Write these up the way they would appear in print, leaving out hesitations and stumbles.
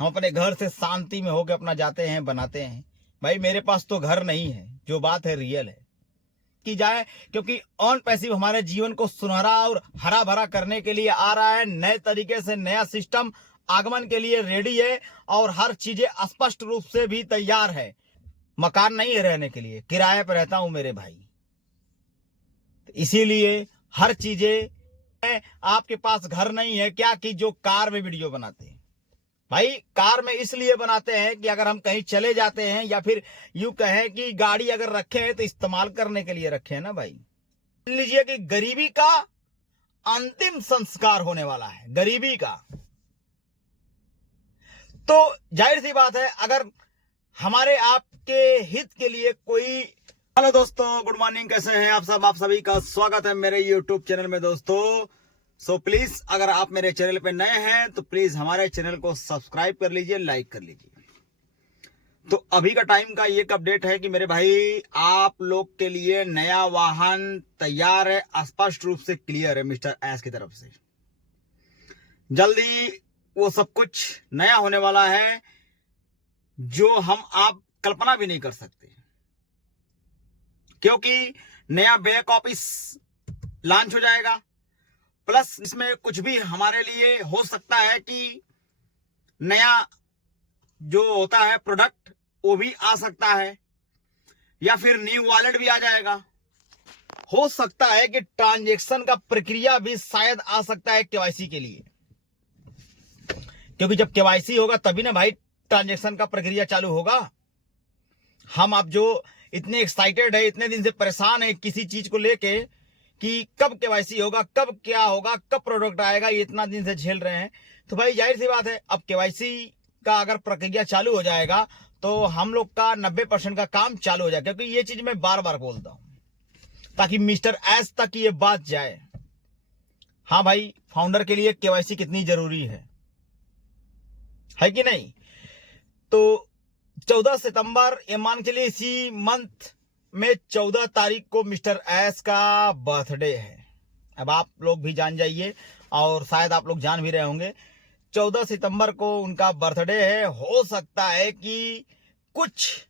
हम अपने घर से शांति में होकर अपना जाते हैं, बनाते हैं। भाई मेरे पास तो घर नहीं है, जो बात है रियल है की जाए, क्योंकि ऑन पैसिव हमारे जीवन को सुनहरा और हरा भरा करने के लिए आ रहा है। नए तरीके से नया सिस्टम आगमन के लिए रेडी है और हर चीजें स्पष्ट रूप से भी तैयार है। मकान नहीं है रहने के लिए, किराए पर रहता हूं मेरे भाई। इसीलिए हर चीजें, आपके पास घर नहीं है क्या कि जो कार में वीडियो बनाते हैं। भाई कार में इसलिए बनाते हैं कि अगर हम कहीं चले जाते हैं या फिर यूं कहें कि गाड़ी अगर रखे हैं तो इस्तेमाल करने के लिए रखे हैं ना भाई। मान लीजिए कि गरीबी का अंतिम संस्कार होने वाला है, गरीबी का। तो जाहिर सी बात है अगर हमारे आपके हित के लिए कोई। हेलो दोस्तों, गुड मॉर्निंग, कैसे हैं आप सब। आप सभी का स्वागत है मेरे यूट्यूब चैनल में दोस्तों। सो प्लीज अगर आप मेरे चैनल पे नए हैं तो प्लीज हमारे चैनल को सब्सक्राइब कर लीजिए, लाइक कर लीजिए। तो अभी का टाइम का ये अपडेट है कि मेरे भाई आप लोग के लिए नया वाहन तैयार है, स्पष्ट रूप से क्लियर है मिस्टर एस की तरफ से। जल्दी वो सब कुछ नया होने वाला है जो हम आप कल्पना भी नहीं कर सकते, क्योंकि नया बैक ऑफिस लॉन्च हो जाएगा। प्लस इसमें कुछ भी हमारे लिए हो सकता है कि नया जो होता है प्रोडक्ट वो भी आ सकता है, या फिर न्यू वॉलेट भी आ जाएगा। हो सकता है कि ट्रांजैक्शन का प्रक्रिया भी शायद आ सकता है केवाईसी के लिए, क्योंकि जब केवाईसी होगा तभी ना भाई ट्रांजैक्शन का प्रक्रिया चालू होगा। हम आप जो इतने एक्साइटेड है, इतने दिन से परेशान है किसी चीज को लेके कि कब केवाईसी होगा, कब क्या होगा, कब प्रोडक्ट आएगा, ये इतना दिन से झेल रहे हैं। तो भाई जाहिर सी बात है अब केवाईसी का अगर प्रक्रिया चालू हो जाएगा तो हम लोग का 90% का काम चालू हो जाएगा। क्योंकि ये चीज मैं बार बार बोलता हूं ताकि मिस्टर एस तक ये बात जाए। हाँ भाई, फाउंडर के लिए केवाईसी कितनी जरूरी है कि नहीं। तो 14 सितंबर, ये मान के लिए इसी मंथ में 14 तारीख को मिस्टर एस का बर्थडे है। अब आप लोग भी जान जाइए और शायद आप लोग जान भी रहे होंगे, 14 सितंबर को उनका बर्थडे है। हो सकता है कि कुछ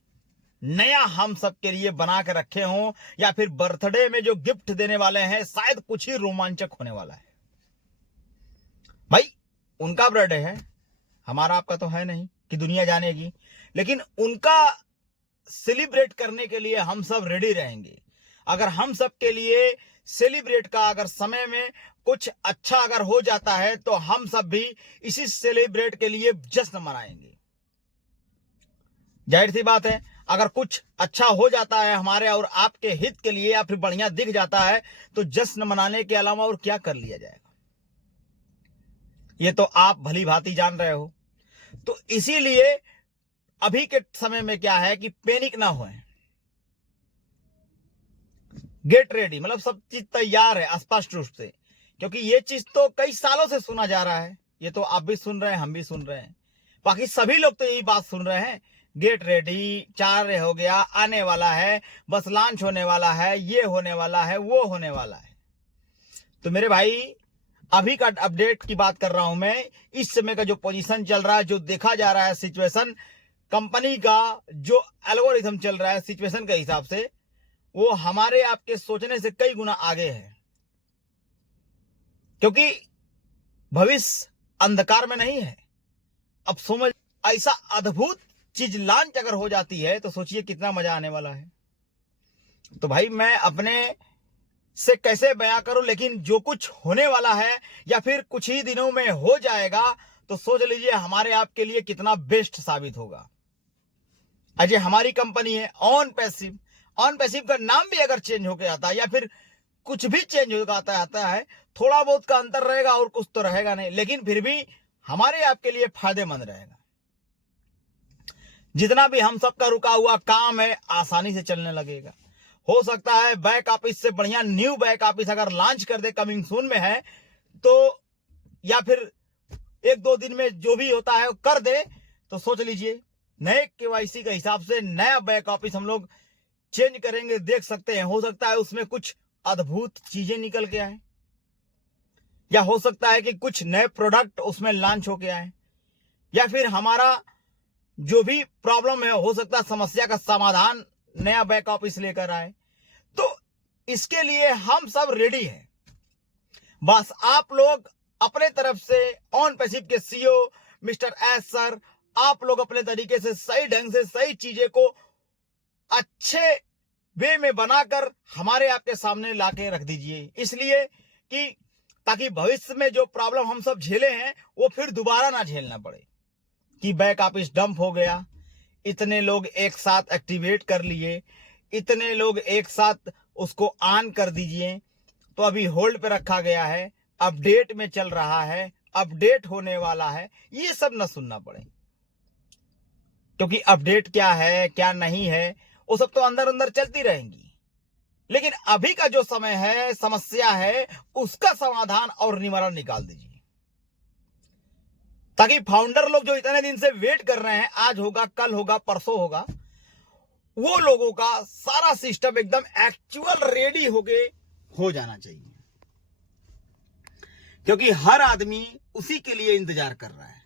नया हम सब के लिए बना के रखे हों, या फिर बर्थडे में जो गिफ्ट देने वाले हैं शायद कुछ ही रोमांचक होने वाला है। भाई उनका बर्थडे है, हमारा आपका तो है नहीं कि दुनिया जानेगी, लेकिन उनका सेलिब्रेट करने के लिए हम सब रेडी रहेंगे। अगर हम सब के लिए सेलिब्रेट का अगर समय में कुछ अच्छा अगर हो जाता है तो हम सब भी इसी सेलिब्रेट के लिए जश्न मनाएंगे। जाहिर सी बात है अगर कुछ अच्छा हो जाता है हमारे और आपके हित के लिए या फिर बढ़िया दिख जाता है तो जश्न मनाने के अलावा और क्या कर लिया जाएगा, ये तो आप भली भांति जान रहे हो। तो इसीलिए अभी के समय में क्या है कि पैनिक ना होए, गेट रेडी, मतलब सब चीज तैयार है स्पष्ट रूप से। क्योंकि ये चीज तो कई सालों से सुना जा रहा है, ये तो आप भी सुन रहे हैं, हम भी सुन रहे हैं, बाकी सभी लोग तो यही बात सुन रहे हैं। गेट रेडी, 4 हो गया, आने वाला है, बस लॉन्च होने वाला है, ये होने वाला है, वो होने वाला है। तो मेरे भाई अभी का अपडेट की बात कर रहा हूं मैं। इस समय का जो पोजीशन चल रहा है, जो देखा जा रहा है सिचुएशन, कंपनी का जो एल्गोरिथम चल रहा है सिचुएशन के हिसाब से, वो हमारे आपके सोचने से कई गुना आगे है। क्योंकि भविष्य अंधकार में नहीं है। अब समझ, ऐसा अद्भुत चीज लॉन्च अगर हो जाती है तो सोचिए कितना मजा आने वाला है। तो भाई मैं अपने से कैसे बयां करूं, लेकिन जो कुछ होने वाला है या फिर कुछ ही दिनों में हो जाएगा तो सोच लीजिए हमारे आपके लिए कितना बेस्ट साबित होगा। अजय हमारी कंपनी है ऑन पैसिव। ऑन पैसिव का नाम भी अगर चेंज होकर आता है या फिर कुछ भी चेंज होकर आता है, थोड़ा बहुत का अंतर रहेगा और कुछ तो रहेगा नहीं, लेकिन फिर भी हमारे आपके लिए फायदेमंद रहेगा। जितना भी हम सबका रुका हुआ काम है आसानी से चलने लगेगा। हो सकता है बैक ऑफिस से बढ़िया न्यू बैक ऑफिस अगर लॉन्च कर दे, कमिंग सून में है तो, या फिर 1-2 दिन में जो भी होता है कर दे, तो सोच लीजिए नए केवाईसी के हिसाब से नया बैक ऑफिस हम लोग चेंज करेंगे, देख सकते हैं। हो सकता है उसमें कुछ अद्भुत चीजें निकल के आए, या हो सकता है कि कुछ नए प्रोडक्ट उसमें लॉन्च होके आए। या फिर हमारा जो भी प्रॉब्लम है, हो सकता है समस्या का समाधान नया बैक ऑफिस लेकर आए। तो इसके लिए हम सब रेडी हैं। बस आप लोग अपने तरफ से ऑन पैसिव के सीईओ मिस्टर एस सर, आप लोग अपने तरीके से सही ढंग से सही चीजें को अच्छे वे में बनाकर हमारे आपके सामने लाके रख दीजिए, इसलिए कि ताकि भविष्य में जो प्रॉब्लम हम सब झेले हैं वो फिर दोबारा ना झेलना पड़े कि बैक ऑफिस डंप हो गया, इतने लोग एक साथ एक्टिवेट कर लिए, इतने लोग एक साथ उसको ऑन कर दीजिए, तो अभी होल्ड पे रखा गया है, अपडेट में चल रहा है, अपडेट होने वाला है, ये सब ना सुनना पड़े। क्योंकि अपडेट क्या है क्या नहीं है वो सब तो अंदर अंदर चलती रहेंगी, लेकिन अभी का जो समय है, समस्या है, उसका समाधान और निवारण निकाल दीजिए, ताकि फाउंडर लोग जो इतने दिन से वेट कर रहे हैं, आज होगा, कल होगा, परसों होगा, वो लोगों का सारा सिस्टम एकदम एक्चुअल रेडी हो जाना चाहिए। क्योंकि हर आदमी उसी के लिए इंतजार कर रहा है,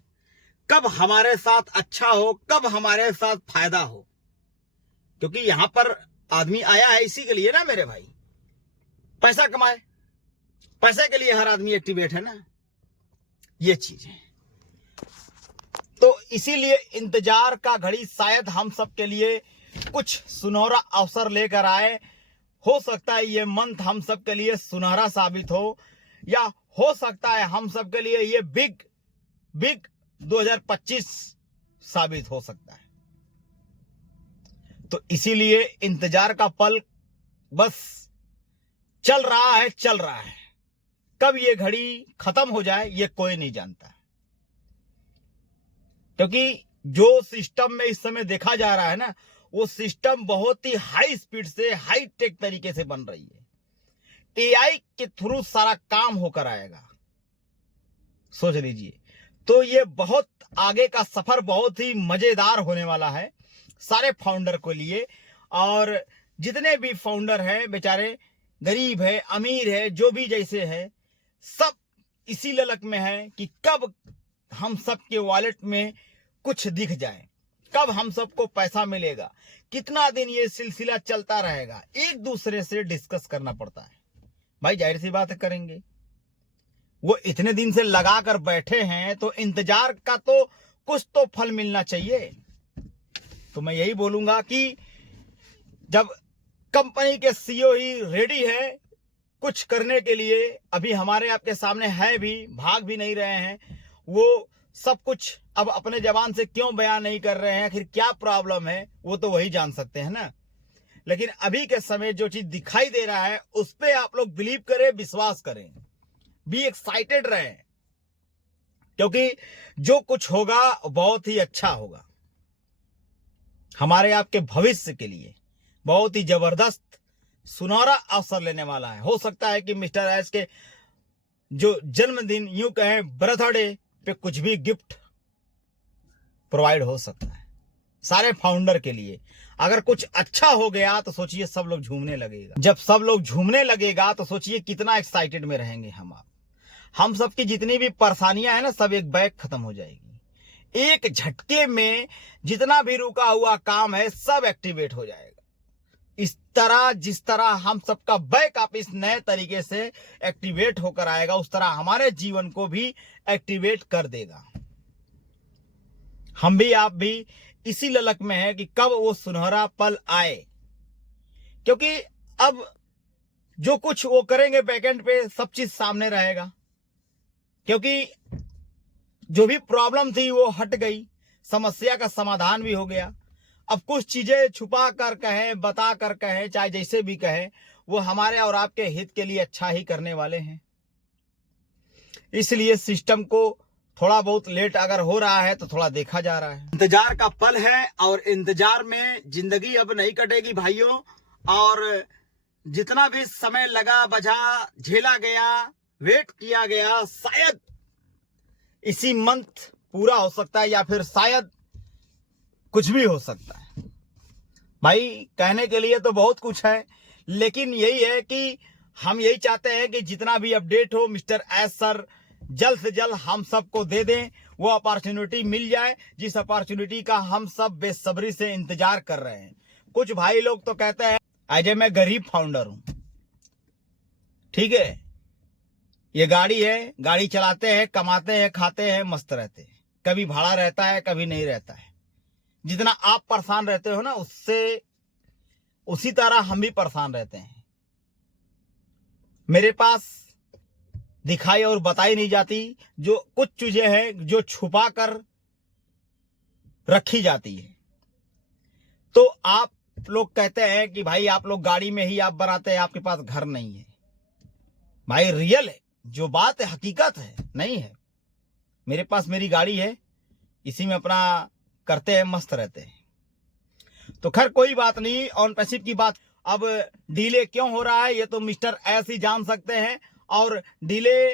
कब हमारे साथ अच्छा हो, कब हमारे साथ फायदा हो। क्योंकि यहां पर आदमी आया है इसी के लिए ना मेरे भाई, पैसा कमाए, पैसे के लिए हर आदमी एक्टिवेट है ना, ये चीज है। तो इसीलिए इंतजार का घड़ी शायद हम सब के लिए कुछ सुनहरा अवसर लेकर आए। हो सकता है ये मंथ हम सब के लिए सुनहरा साबित हो, या हो सकता है हम सब के लिए ये बिग 2025 साबित हो सकता है। तो इसीलिए इंतजार का पल बस चल रहा है। कब ये घड़ी खत्म हो जाए ये कोई नहीं जानता, क्योंकि जो सिस्टम में इस समय देखा जा रहा है ना, वो सिस्टम बहुत ही हाई स्पीड से, हाई टेक तरीके से बन रही है। एआई के थ्रू सारा काम होकर आएगा, सोच लीजिए। तो ये बहुत आगे का सफर बहुत ही मजेदार होने वाला है सारे फाउंडर को लिए। और जितने भी फाउंडर हैं, बेचारे गरीब है, अमीर है, जो भी जैसे है, सब इसी ललक में है कि कब हम सब के वॉलेट में कुछ दिख जाए, कब हम सबको पैसा मिलेगा, कितना दिन ये सिलसिला चलता रहेगा। एक दूसरे से डिस्कस करना पड़ता है भाई, जाहिर सी बात करेंगे। वो इतने दिन से लगा कर बैठे हैं तो इंतजार का तो कुछ तो फल मिलना चाहिए। तो मैं यही बोलूंगा कि जब कंपनी के सीईओ ही रेडी है कुछ करने के लिए, अभी हमारे आपके सामने है भी, भाग भी नहीं रहे हैं, वो सब कुछ अब अपने जबान से क्यों बयान नहीं कर रहे हैं, आखिर क्या प्रॉब्लम है, वो तो वही जान सकते हैं ना। लेकिन अभी के समय जो चीज दिखाई दे रहा है उस पे आप लोग बिलीव करें, विश्वास करें, बी एक्साइटेड रहें, क्योंकि जो कुछ होगा बहुत ही अच्छा होगा, हमारे आपके भविष्य के लिए बहुत ही जबरदस्त सुनहरा अवसर लेने वाला है। हो सकता है कि मिस्टर एस के जो जन्मदिन, यूं कहें बर्थडे पे, कुछ भी गिफ्ट प्रोवाइड हो सकता है सारे फाउंडर के लिए। अगर कुछ अच्छा हो गया तो सोचिए सब लोग झूमने लगेगा। जब सब लोग झूमने लगेगा तो सोचिए कितना एक्साइटेड में रहेंगे हम आप। हम सबकी जितनी भी परेशानियां हैं ना, सब एक बैग खत्म हो जाएगी। एक झटके में जितना भी रुका हुआ काम है सब एक्टिवेट हो जाएगा। इस तरह जिस तरह हम सबका बैक ऑफिस नए तरीके से एक्टिवेट होकर आएगा, उस तरह हमारे जीवन को भी एक्टिवेट कर देगा। हम भी आप भी इसी ललक में है कि कब वो सुनहरा पल आए, क्योंकि अब जो कुछ वो करेंगे बैकएंड पे सब चीज सामने रहेगा। क्योंकि जो भी प्रॉब्लम थी वो हट गई, समस्या का समाधान भी हो गया। अब कुछ चीजें छुपा कर कहें, बता कर कहें, चाहे जैसे भी कहें, वो हमारे और आपके हित के लिए अच्छा ही करने वाले हैं। इसलिए सिस्टम को थोड़ा बहुत लेट अगर हो रहा है तो थोड़ा देखा जा रहा है। इंतजार का पल है और इंतजार में जिंदगी अब नहीं कटेगी भाइयों। और जितना भी समय लगा बजा, झेला गया, वेट किया गया, शायद इसी मंथ पूरा हो सकता है, या फिर शायद कुछ भी हो सकता है। भाई कहने के लिए तो बहुत कुछ है, लेकिन यही है कि हम यही चाहते हैं कि जितना भी अपडेट हो मिस्टर एस सर जल्द से जल्द हम सबको दे दें। वो अपॉर्चुनिटी मिल जाए जिस अपॉर्चुनिटी का हम सब बेसब्री से इंतजार कर रहे हैं। कुछ भाई लोग तो कहते हैं अजय मैं गरीब फाउंडर हूं। ठीक है, ये गाड़ी है, गाड़ी चलाते हैं, कमाते हैं, खाते हैं, मस्त रहते हैं। कभी भाड़ा रहता है, कभी नहीं रहता है। जितना आप परेशान रहते हो ना, उससे उसी तरह हम भी परेशान रहते हैं। मेरे पास दिखाई और बताई नहीं जाती जो कुछ चीजें हैं जो छुपा कर रखी जाती है। तो आप लोग कहते हैं कि भाई आप लोग गाड़ी में ही आप बनाते हैं, आपके पास घर नहीं है। भाई रियल है, जो बात है हकीकत है, नहीं है। मेरे पास मेरी गाड़ी है, इसी में अपना करते हैं, मस्त रहते हैं। तो खैर कोई बात नहीं, ऑन पैसिव की बात। अब डिले क्यों हो रहा है ये तो मिस्टर एस ही जान सकते हैं, और डिले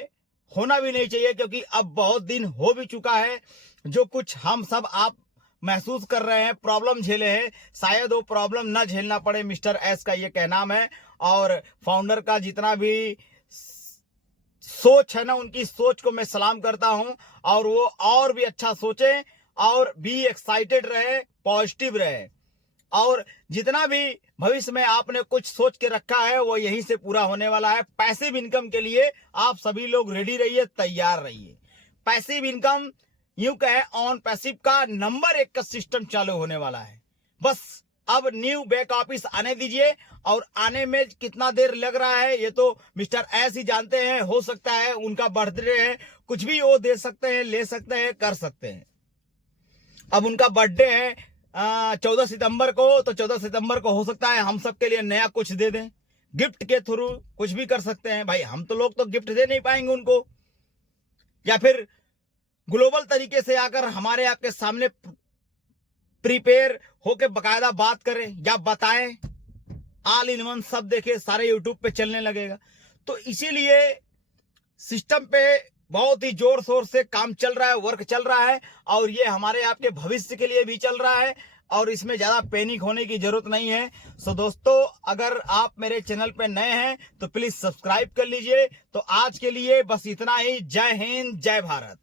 होना भी नहीं चाहिए क्योंकि अब बहुत दिन हो भी चुका है। जो कुछ हम सब आप महसूस कर रहे हैं, प्रॉब्लम झेले हैं, शायद वो प्रॉब्लम ना झेलना पड़े, मिस्टर एस का ये कहना है। और फाउंडर का जितना भी सोच है ना, उनकी सोच को मैं सलाम करता हूं, और वो और भी अच्छा सोचे और भी एक्साइटेड रहे, पॉजिटिव रहे। और जितना भी भविष्य में आपने कुछ सोच के रखा है वो यहीं से पूरा होने वाला है। पैसिव इनकम के लिए आप सभी लोग रेडी रहिए, तैयार रहिए। पैसिव इनकम यूं कहें, ऑन पैसिव का नंबर 1 का सिस्टम चालू होने वाला है। बस अब न्यू बैक ऑफिस आने दीजिए, और आने में कितना देर लग रहा है ये तो मिस्टर एस ही जानते हैं। हो सकता है उनका बर्थडे है, कुछ भी वो दे सकते हैं, ले सकते हैं, कर सकते हैं। अब उनका बर्थडे है 14 सितंबर को, तो 14 सितंबर को हो सकता है हम सबके लिए नया कुछ दे दें, गिफ्ट के थ्रू कुछ भी कर सकते हैं। भाई हम तो लोग तो गिफ्ट दे नहीं पाएंगे उनको, या फिर ग्लोबल तरीके से आकर हमारे आपके सामने प्रिपेयर होके बकायदा बात करें या बताएं, ऑल इन वन सब देखे, सारे यूट्यूब पे चलने लगेगा। तो इसीलिए सिस्टम पे बहुत ही जोर शोर से काम चल रहा है, वर्क चल रहा है, और ये हमारे आपके भविष्य के लिए भी चल रहा है, और इसमें ज्यादा पैनिक होने की जरूरत नहीं है। सो दोस्तों, अगर आप मेरे चैनल पे नए हैं तो प्लीज सब्सक्राइब कर लीजिए। तो आज के लिए बस इतना ही। जय हिंद, जय भारत।